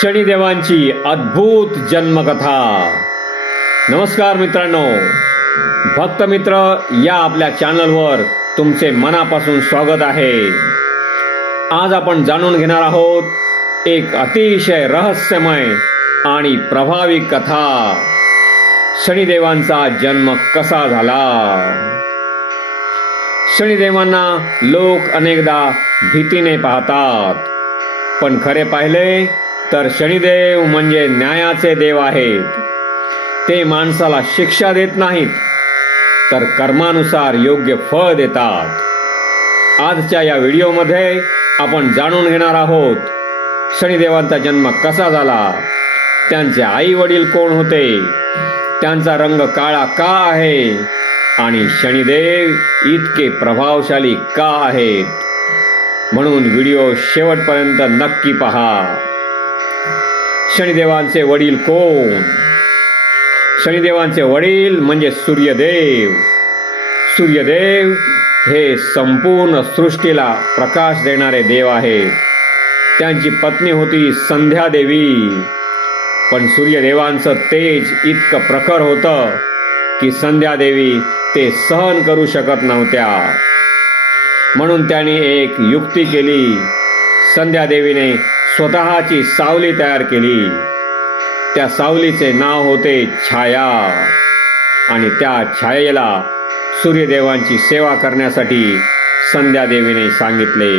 शनिदेवांची अद्भुत जन्मकथा। नमस्कार मित्रांनो, भक्त मित्र या आपल्या चॅनलवर तुमचे मनापासून स्वागत आहे। आज आपण जाणून घेणार आहोत एक अतिशय रहस्यमय आणि प्रभावी कथा, शनिदेवांचा जन्म कसा झाला। शनिदेवांना लोक अनेकदा भीतीने पाहतात, पण खरे पाहिले तर शनिदेव म्हणजे न्यायाचे देव आहेत। ते माणसाला शिक्षा देत नाहीत, तर कर्मानुसार योग्य फळ देतात। आजच्या या व्हिडिओमध्ये आपण जाणून घेणार आहोत शनिदेवांचा जन्म कसा झाला, त्यांचे आई वडील कोण होते, त्यांचा रंग काळा का आहे आणि शनिदेव इतके प्रभावशाली का आहेत। म्हणून व्हिडिओ शेवटपर्यंत नक्की पहा। शनिदेवांचे वडील कोण? शनिदेवांचे वडील म्हणजे सूर्यदेव। सूर्यदेव हे संपूर्ण सृष्टीला प्रकाश देणारे देव आहेत। त्यांची पत्नी होती संध्या देवी, पण सूर्यदेवांचं तेज इतकं प्रखर होतं की संध्या देवी ते सहन करू शकत नव्हत्या। म्हणून त्याने एक युक्ती केली। संध्या देवीने स्वतःची सावली तयार केली। त्या सावलीचे नाव होते छाया, आणि त्या छायेला सूर्यदेवांची सेवा करण्यासाठी संध्या देवीने सांगितले।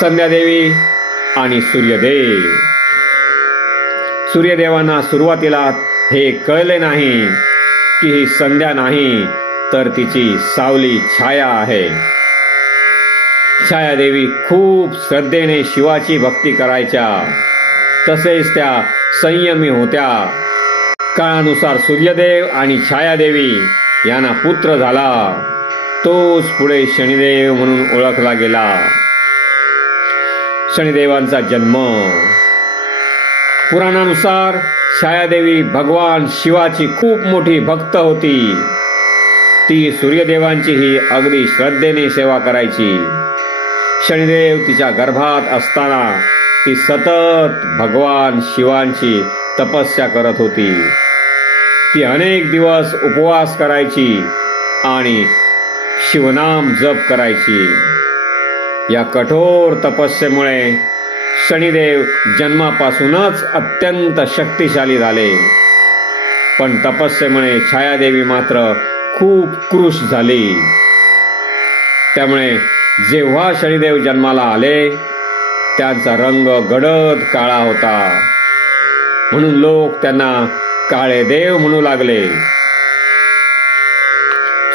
संध्या देवी आणि सूर्यदेव। सूर्यदेवांना सुरुवातीला हे कळले नाही की ही संध्या नाही, तर तिची सावली छाया आहे। छायादेवी खूप श्रद्धेने शिवाची भक्ती करायच्या, तसेच त्या संयमी होत्या। काळानुसार सूर्यदेव आणि छायादेवी यांना पुत्र झाला, तोच पुढे शनिदेव म्हणून ओळखला गेला। शनिदेवांचा जन्म। पुराणानुसार छायादेवी भगवान शिवाची खूप मोठी भक्त होती। ती सूर्यदेवांची ही अगदी श्रद्धेने सेवा करायची। शनिदेव तिच्या गर्भात असताना ती सतत भगवान शिवांची तपस्या करत होती। ती अनेक दिवस उपवास करायची आणि शिवनाम जप करायची। या कठोर तपस्येमुळे शनिदेव जन्मापासूनच अत्यंत शक्तिशाली झाले, पण तपस्येमुळे छायादेवी मात्र खूप क्रुश झाली। त्यामुळे जेव्हा शनिदेव जन्माला आले, त्यांचा रंग गडद काळा होता, म्हणून लोक त्यांना काळे देव म्हणू लागले।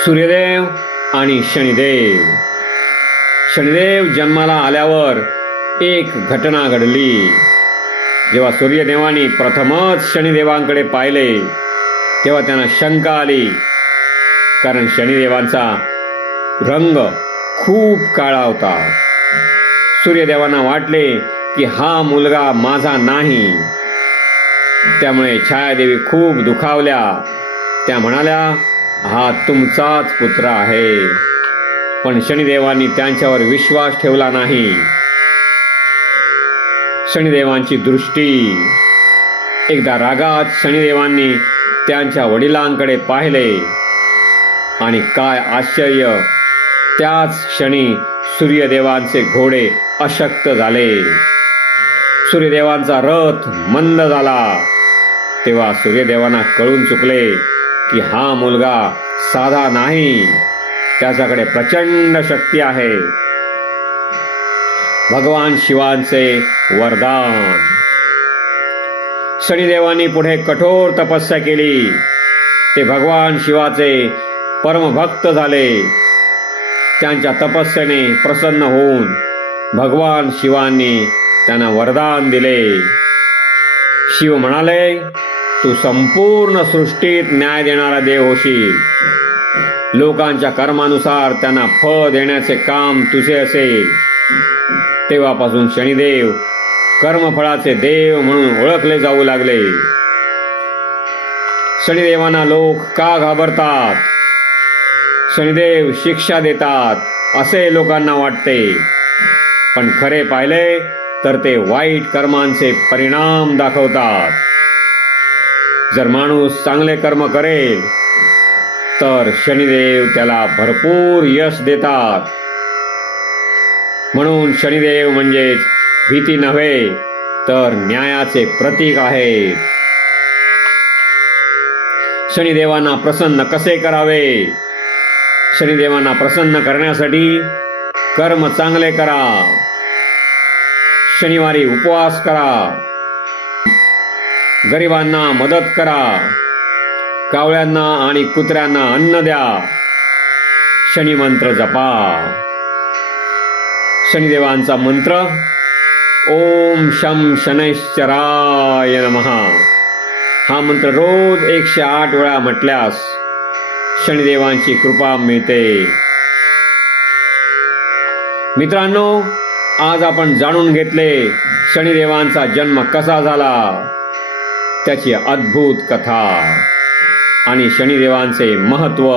सूर्यदेव आणि शनिदेव। शनिदेव जन्माला आल्यावर एक घटना घडली। जेव्हा सूर्यदेवांनी प्रथमच शनिदेवांकडे पाहिले, तेव्हा त्यांना शंका आली, कारण शनिदेवांचा रंग खूप काळा होता। सूर्यदेवांना वाटले की हा मुलगा माझा नाही। त्यामुळे छायादेवी खूप दुखावल्या। त्या म्हणाल्या, हा तुमचाच पुत्र आहे। पण शनिदेवांनी त्यांच्यावर विश्वास ठेवला नाही। शनिदेवांची दृष्टी। एकदा रागात शनिदेवांनी त्यांच्या वडिलांकडे पाहिले, आणि काय आश्चर्य, त्याच क्षणी सूर्यदेवांचे घोडे अशक्त झाले। सूर्यदेवांचा रथ मंद झाला। तेव्हा सूर्यदेवांना कळून चुकले की हा मुलगा साधा नाही, त्याच्याकडे प्रचंड शक्ती आहे। भगवान शिवांचे वरदान। शनिदेवांनी पुढे कठोर तपस्या केली। ते भगवान शिवाचे परमभक्त झाले। त्यांच्या तपस्येने प्रसन्न होऊन भगवान शिवांनी त्यांना वरदान दिले। शिव म्हणाले, तू संपूर्ण सृष्टीत न्याय देणारा देव होशील। लोकांच्या कर्मानुसार त्यांना फळ देण्याचे काम तुझे असेल। तेव्हापासून शनिदेव कर्मफळाचे देव म्हणून ओळखले जाऊ लागले। शनिदेवांना लोक का घाबरतात? शनिदेव शिक्षा देतात असे लोकांना वाटते, पण खरे पाहिले तर ते वाईट कर्मांचे परिणाम दाखवतात. जर माणूस चांगले कर्म करेल तर शनिदेव त्याला भरपूर यश देतात. म्हणून शनिदेव म्हणजेच भीती नव्हे तर न्यायाचे प्रतीक आहेत. शनिदेवांना प्रसन्न कसे करावे? शनिदेवांना प्रसन्न करण्यासाठी कर्म चांगले करा, शनिवारी उपवास करा, गरिबांना मदत करा, कावळ्यांना आणि कुत्र्यांना अन्न द्या, शनी मंत्र जपा. शनिदेवांचा मंत्र ओम शं शनैश्चराय नमः. हा मंत्र रोज 108 वेळा म्हटल्यास शनिदेवांची कृपा मिळते. मित्रांनो, आज आपण जाणून घेतले शनिदेवांचा जन्म कसा झाला, त्याची अद्भुत कथा आणि शनिदेवांचे महत्त्व.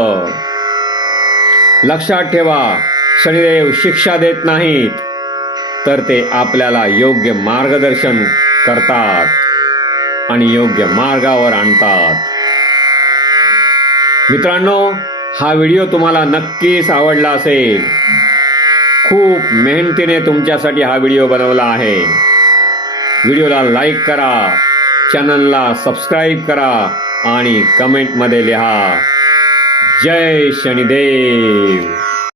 लक्षात ठेवा, शनिदेव शिक्षा देत नाहीत, तर ते आपल्याला योग्य मार्गदर्शन करतात आणि योग्य मार्गावर आणतात. मित्रांनो, हा व्हिडिओ तुम्हाला नक्कीच आवडला असेल. खूप मेहनतीने तुमच्यासाठी हा व्हिडिओ बनवला आहे. व्हिडिओला लाईक करा, चॅनलला सबस्क्राईब करा आणि कमेंटमध्ये लिहा जय शनिदेव.